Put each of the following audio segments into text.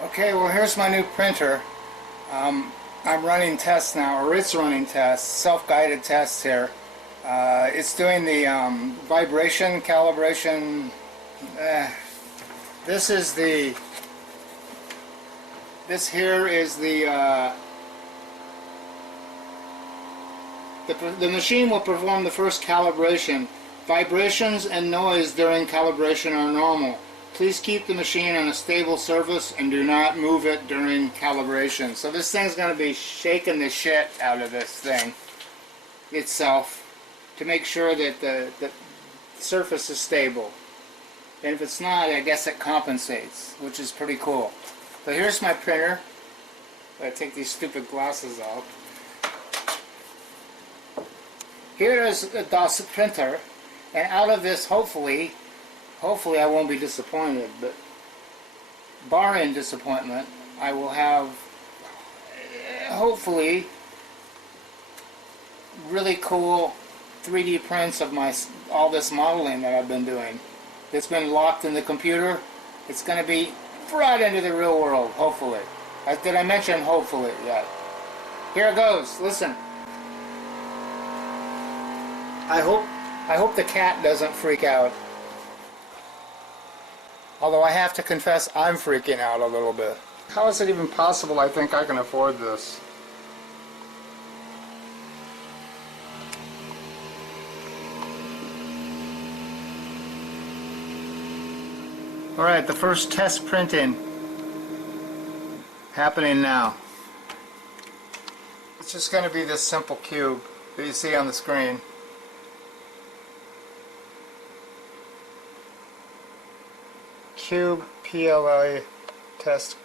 Okay, well here's my new printer. I'm running tests now, or it's running tests, self-guided tests here. It's doing the vibration calibration. This here is the machine will perform the first calibration. Vibrations and noise during calibration are normal. Please keep the machine on a stable surface and do not move it during calibration. So this thing's going to be shaking the shit out of this thing itself to make sure that the surface is stable. And if it's not, I guess it compensates, which is pretty cool. So here's my printer. I take these stupid glasses off. Here is the DOS printer, and out of this, hopefully I won't be disappointed, but barring disappointment, I will have, hopefully, really cool 3D prints of all this modeling that I've been doing. It's been locked in the computer. It's going to be brought into the real world, hopefully. Did I mention hopefully yet? Here it goes. Listen. I hope the cat doesn't freak out. Although I have to confess, I'm freaking out a little bit. How is it even possible I think I can afford this? Alright, the first test printing happening now. It's just going to be this simple cube that you see on the screen. Cube PLA test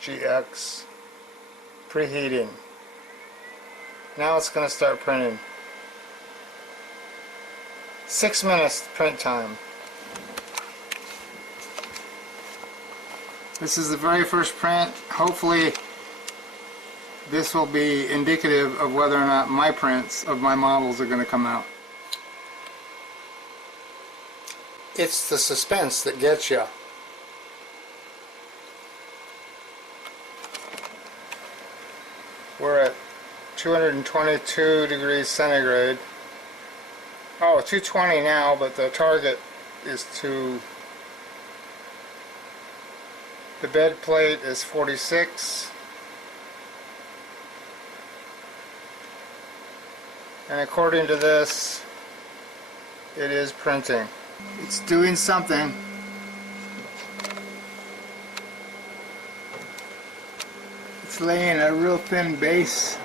GX preheating. Now it's going to start printing. 6 minutes print time. This is the very first print. Hopefully this will be indicative of whether or not my prints of my models are going to come out. It's the suspense that gets you. We're at 222 degrees centigrade. Oh, 220 now, but the target is the bed plate is 46. And according to this, it is printing. It's doing something. It's laying a real thin base.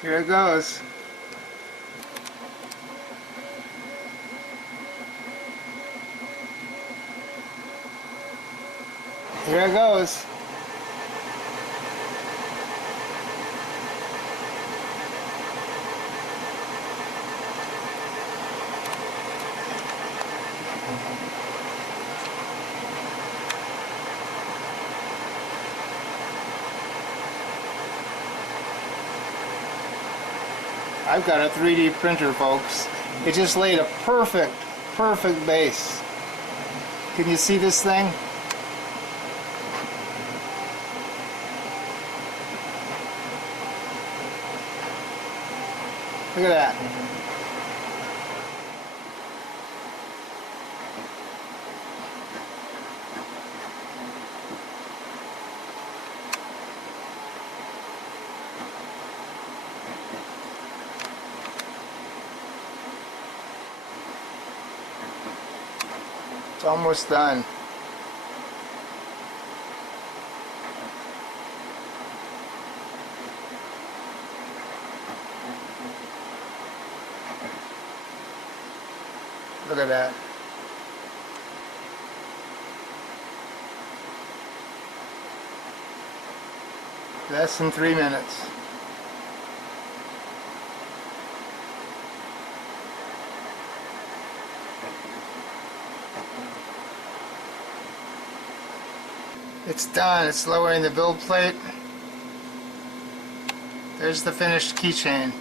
Here it goes. Here it goes. I've got a 3D printer, folks. It just laid a perfect base. Can you see this thing? Look at that. It's almost done. Look at that. Less than 3 minutes. It's done. It's lowering the build plate. There's the finished keychain.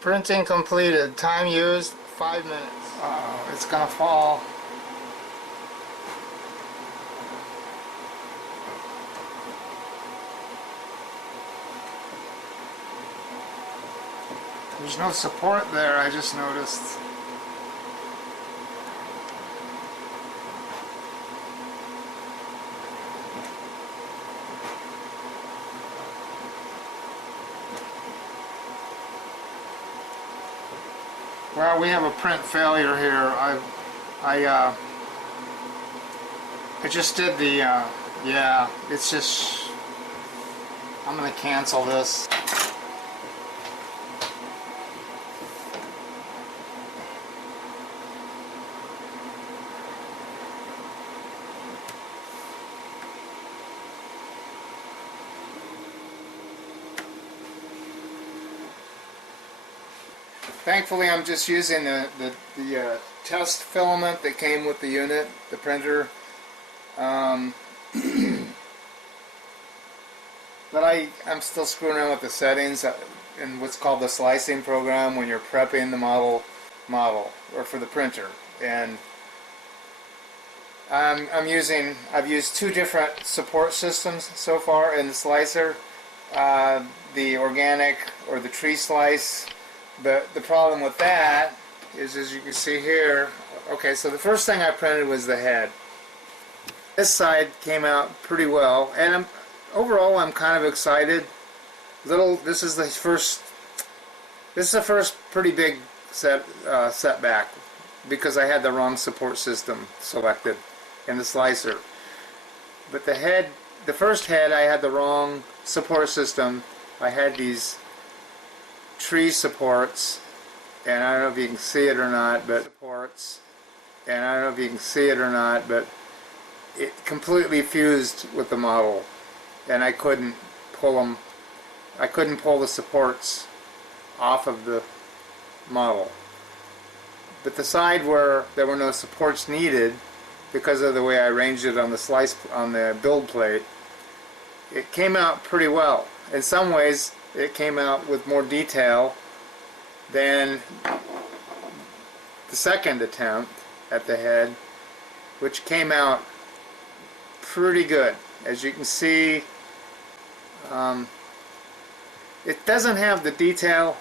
Printing completed. Time used 5 minutes. Uh-oh, it's gonna fall. There's no support there, I just noticed. Well, we have a print failure here. I just did the, yeah, it's just, I'm gonna cancel this. Thankfully, I'm just using the test filament that came with the unit, the printer. But I'm still screwing around with the settings in what's called the slicing program when you're prepping the model or for the printer. And I've used 2 different support systems so far in the slicer, the organic or the tree slice. But the problem with that is, as you can see here, okay, so the first thing I printed was the head. This side came out pretty well, and overall I'm kind of excited. This is the first pretty big setback, because I had the wrong support system selected in the slicer. But the first head, I had the wrong support system. I had these tree supports, and I don't know if you can see it or not, but it completely fused with the model, and I couldn't pull the supports off of the model. But the side where there were no supports needed, because of the way I arranged it on the build plate, it came out pretty well. In some ways, it came out with more detail than the second attempt at the head, which came out pretty good. As you can see, it doesn't have the detail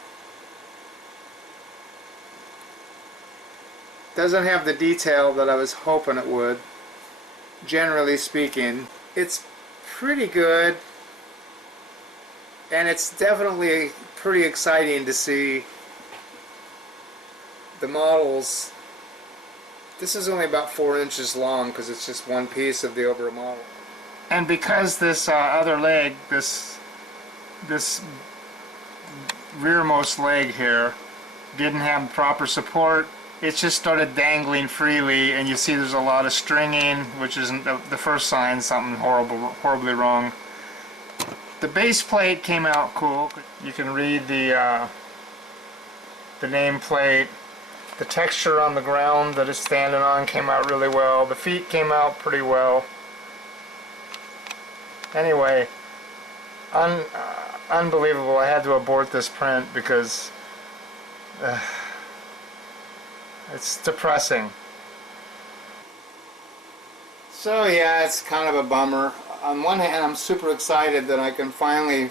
that I was hoping it would. Generally speaking, it's pretty good. And it's definitely pretty exciting to see the models. This is only about 4 inches long because it's just one piece of the overall model. And because this other leg, this rearmost leg here, didn't have proper support, it just started dangling freely, and you see there's a lot of stringing, which isn't the first sign something horribly wrong. The base plate came out cool. You can read the nameplate. The texture on the ground that it's standing on came out really well. The feet came out pretty well. Anyway, unbelievable. I had to abort this print because it's depressing. So yeah, it's kind of a bummer. On one hand, I'm super excited that I can finally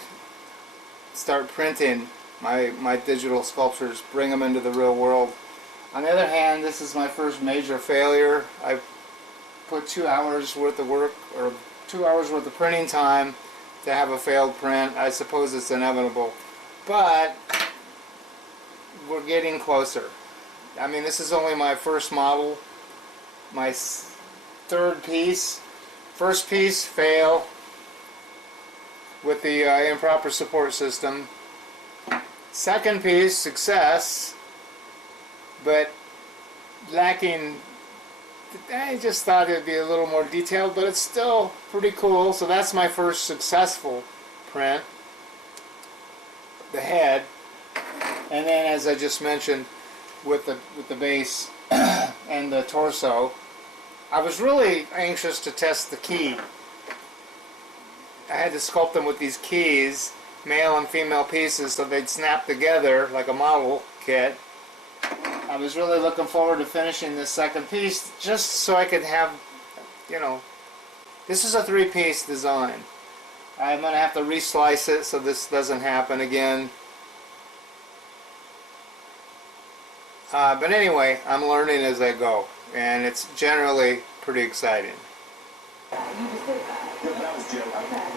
start printing my digital sculptures, bring them into the real world. On the other hand, this is my first major failure. I put 2 hours worth of work, or 2 hours worth of printing time to have a failed print. I suppose it's inevitable, but we're getting closer. I mean, this is only my first model, my third piece. First piece, fail with the improper support system. Second piece, success, but lacking. I just thought it would be a little more detailed, but it's still pretty cool. So that's my first successful print, the head. And then, as I just mentioned, with the base and the torso, I was really anxious to test the key. I had to sculpt them with these keys, male and female pieces, so they'd snap together like a model kit. I was really looking forward to finishing this second piece just so I could have, you know, this is a 3-piece design. I'm going to have to reslice it so this doesn't happen again. But anyway, I'm learning as I go, and it's generally pretty exciting. You just did that. Yeah, that was Joe. Okay.